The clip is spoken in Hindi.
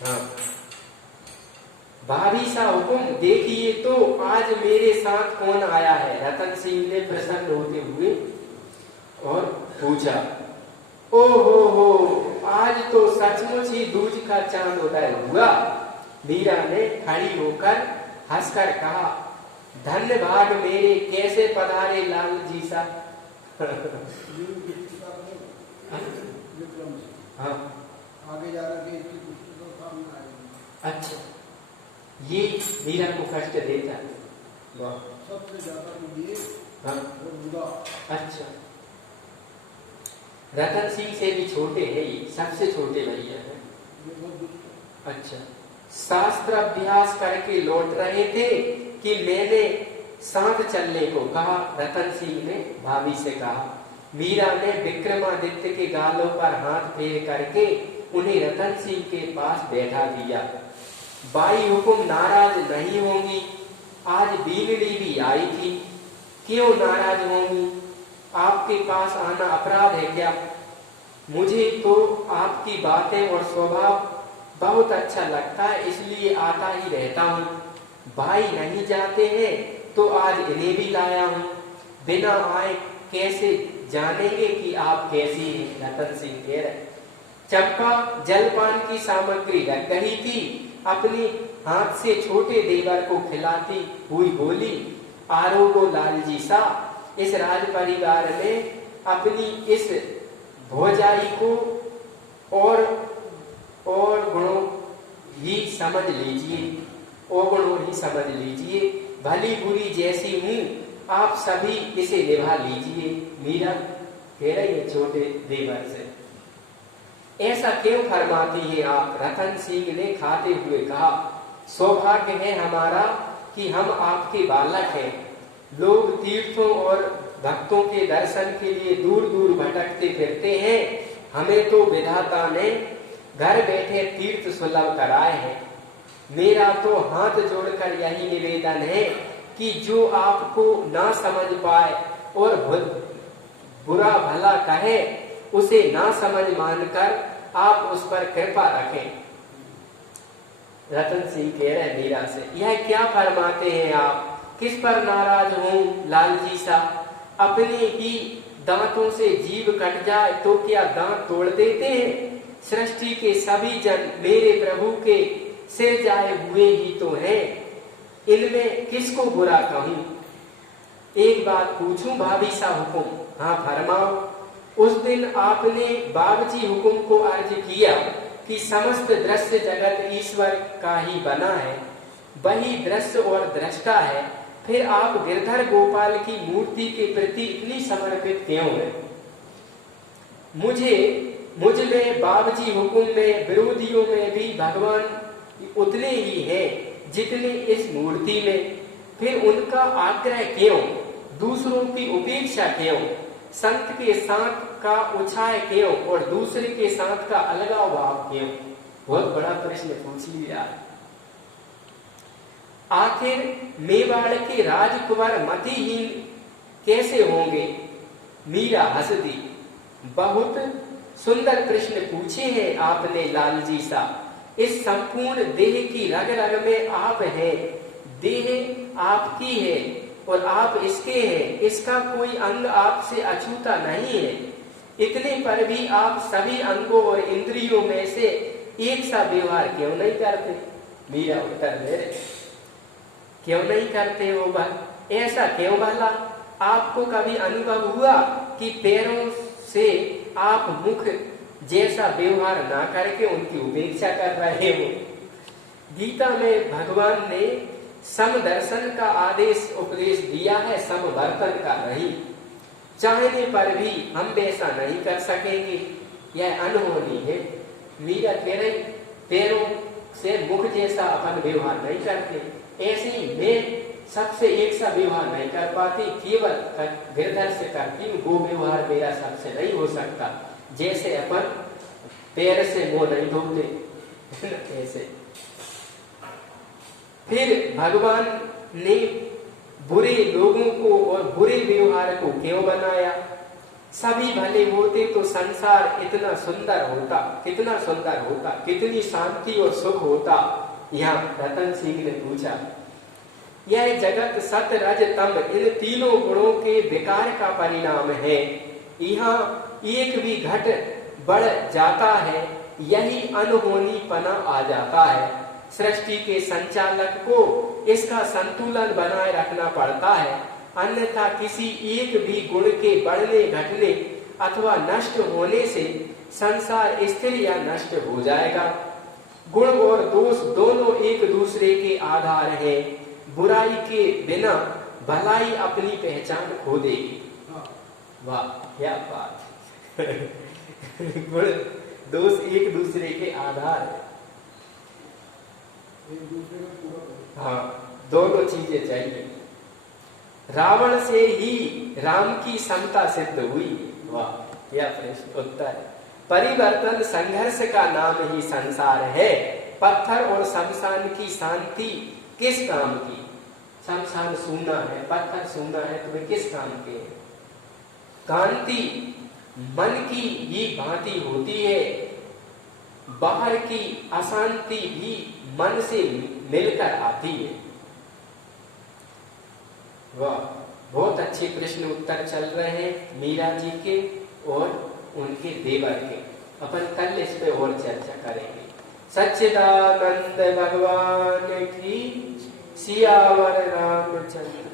हाँ, भाभी सा हुकुम देखिए तो आज मेरे साथ कौन आया है। रतन सिंह ने प्रसन्न होते हुए और पूछा, ओ हो, आज तो सचमुच ही दूज का चांद उदय हुआ। मीरा ने खड़ी होकर हंसकर कहा, धन्य भाग मेरे, कैसे पधारे लाल जी सा। हाँ, आगे जा रहा है। अच्छा, ये मीरा को कष्ट देता है। वाह, सबसे ज्यादा मुझे हाँ, अच्छा, रतन सिंह से भी छोटे हैं, ये सबसे छोटे भैया हैं। अच्छा, शास्त्र अभ्यास करके लौट रहे थे कि मैंने साथ चलने को कहा। रतन सिंह ने भाभी से कहा। मीरा ने विक्रमादित्य के गालों पर हाथ फेर करके उन्हें रतन सिंह के पास बैठा दिया। बाई हुकुम नाराज नहीं होंगी, आज बीगड़ी भी आई थी, क्यों नाराज होंगी? आपके पास आना अपराध है क्या? मुझे तो आपकी बातें और स्वभाव बहुत अच्छा लगता है, इसलिए आता ही रहता हूँ। भाई नहीं जाते हैं तो आज इन्हें भी लाया हूँ। बिना आए कैसे जानेंगे कि आप कैसी हैं? रतन सिंह कह रहे। चंपा जलपान की सामग्री रख गई थी, अपने हाथ से छोटे देवर को खिलाती हुई बोली, आरोगो लालजी सा, इस राज परिवार में अपनी इस भौजाई को और गुणों ही समझ लीजिए, अवगुणों ही समझ लीजिए। भली बुरी जैसी हूँ आप सभी इसे निभा लीजिए। मीरा कह रही है छोटे देवर से, ऐसा क्यों फरमाती हैं आप? रतन सिंह ने खाते हुए कहा, सौभाग्य है हमारा कि हम आपके बालक हैं। लोग तीर्थों और भक्तों के दर्शन के लिए दूर दूर भटकते फिरते हैं, हमें तो विधाता ने घर बैठे तीर्थ सुलभ कराए हैं। मेरा तो हाथ जोड़कर यही निवेदन है कि जो आपको ना समझ पाए और बुरा भला कहे, उसे ना समझ मानकर आप उस पर कृपा रखें। रतन सिंह कह रहे हैं मीरा से, यह क्या फरमाते हैं आप? किस पर नाराज हूँ लालजी सा? अपने ही दांतों से जीभ कट जाए तो क्या दांत तोड़ देते हैं? सृष्टि के सभी जन मेरे प्रभु के सिर जाए हुए ही तो हैं, इनमें किसको बुरा कहूँ? एक बात पूछूं भाभी सा हुकुम? हाँ फरमाओ। उस दिन आपने बाबजी हुकुम को अर्ज किया कि समस्त दृश्य जगत ईश्वर का ही बना है, वही दृश्य और दृष्टा है, फिर आप गिरधर गोपाल की मूर्ति के प्रति इतनी समर्पित क्यों है? मुझ में बाबजी हुकुम में विरोधियों में भी भगवान उतने ही हैं जितने इस मूर्ति में, फिर उनका आग्रह क्यों? दूसरों की उपेक्षा क्यों? संत के साथ का उछाए क्यों और दूसरे के साथ का अलगाव भाव क्यों? बहुत बड़ा प्रश्न पूछ लिया। आखिर मेवाड़ के राजकुमार मतिहीन कैसे होंगे? मीरा हंस दी। बहुत सुंदर प्रश्न पूछे हैं आपने लालजी सा। इस संपूर्ण देह की रग रग में आप हैं, देह आपकी है और आप इसके हैं, इसका कोई अंग आपसे अछूता नहीं है। इतने पर भी आप सभी अंगों और इंद्रियों में से एक सा व्यवहार क्यों नहीं करते? मीरा उत्तर दे रहे, क्यों नहीं करते हो भाई? ऐसा क्यों भला? आपको कभी अनुभव हुआ कि पैरों से आप मुख जैसा व्यवहार ना करके उनकी उपेक्षा कर रहे हो? गीता में भगवान ने समदर्शन का आदेश उपदेश दिया है, समवर्तन का नहीं। चाहने पर भी हम वैसा नहीं कर सकेंगे, यह अनहोनी है। मीरा कह रही, पैरों से मुख जैसा अपन व्यवहार नहीं करते, ऐसे ही मैं सबसे एक सा व्यवहार नहीं कर पाती, केवल गिरधर से करती हूँ। वो व्यवहार मेरा सबसे नहीं हो सकता, जैसे अपन पैर से मुंह नहीं धोते ऐसे। फिर भगवान ने बुरे लोगों को और बुरे व्यवहार को क्यों बनाया? सभी भले होते तो संसार इतना सुंदर होता, कितना सुंदर होता, कितनी शांति और सुख होता। यहाँ रतन सिंह ने पूछा, यह जगत सत रज तम इन तीनों गुणों के विकार का परिणाम है। यहाँ एक भी घट बढ़ जाता है, यही अनहोनी पना आ जाता है। सृष्टि के संचालक को इसका संतुलन बनाए रखना पड़ता है, अन्यथा किसी एक भी गुण के बढ़ने घटने अथवा नष्ट होने से संसार स्थिर या नष्ट हो जाएगा। गुण और दोष दोनों एक दूसरे के आधार हैं। बुराई के बिना भलाई अपनी पहचान खो देगी। वाह क्या बात गुण दोष एक दूसरे के आधार है। एक दूसरे में पूरा हाँ, दोनों चीजें चाहिए। रावण से ही राम की समता सिद्ध हुई। वाह यह प्रश्न उत्तर है। परिवर्तन संघर्ष का नाम ही संसार है। पत्थर और शमशान की शांति किस काम की? शमशान सूना है, पत्थर सूना है, तुम्हें किस काम के? कांति मन की ही भांति होती है। बाहर की अशांति भी मन से मिलकर आती है। वाह, बहुत अच्छे प्रश्न उत्तर चल रहे हैं मीरा जी के और उनके देवर के। अपन कल इस पे और चर्चा करेंगे। सच्चिदानंद भगवान की सियावर रामचंद्र।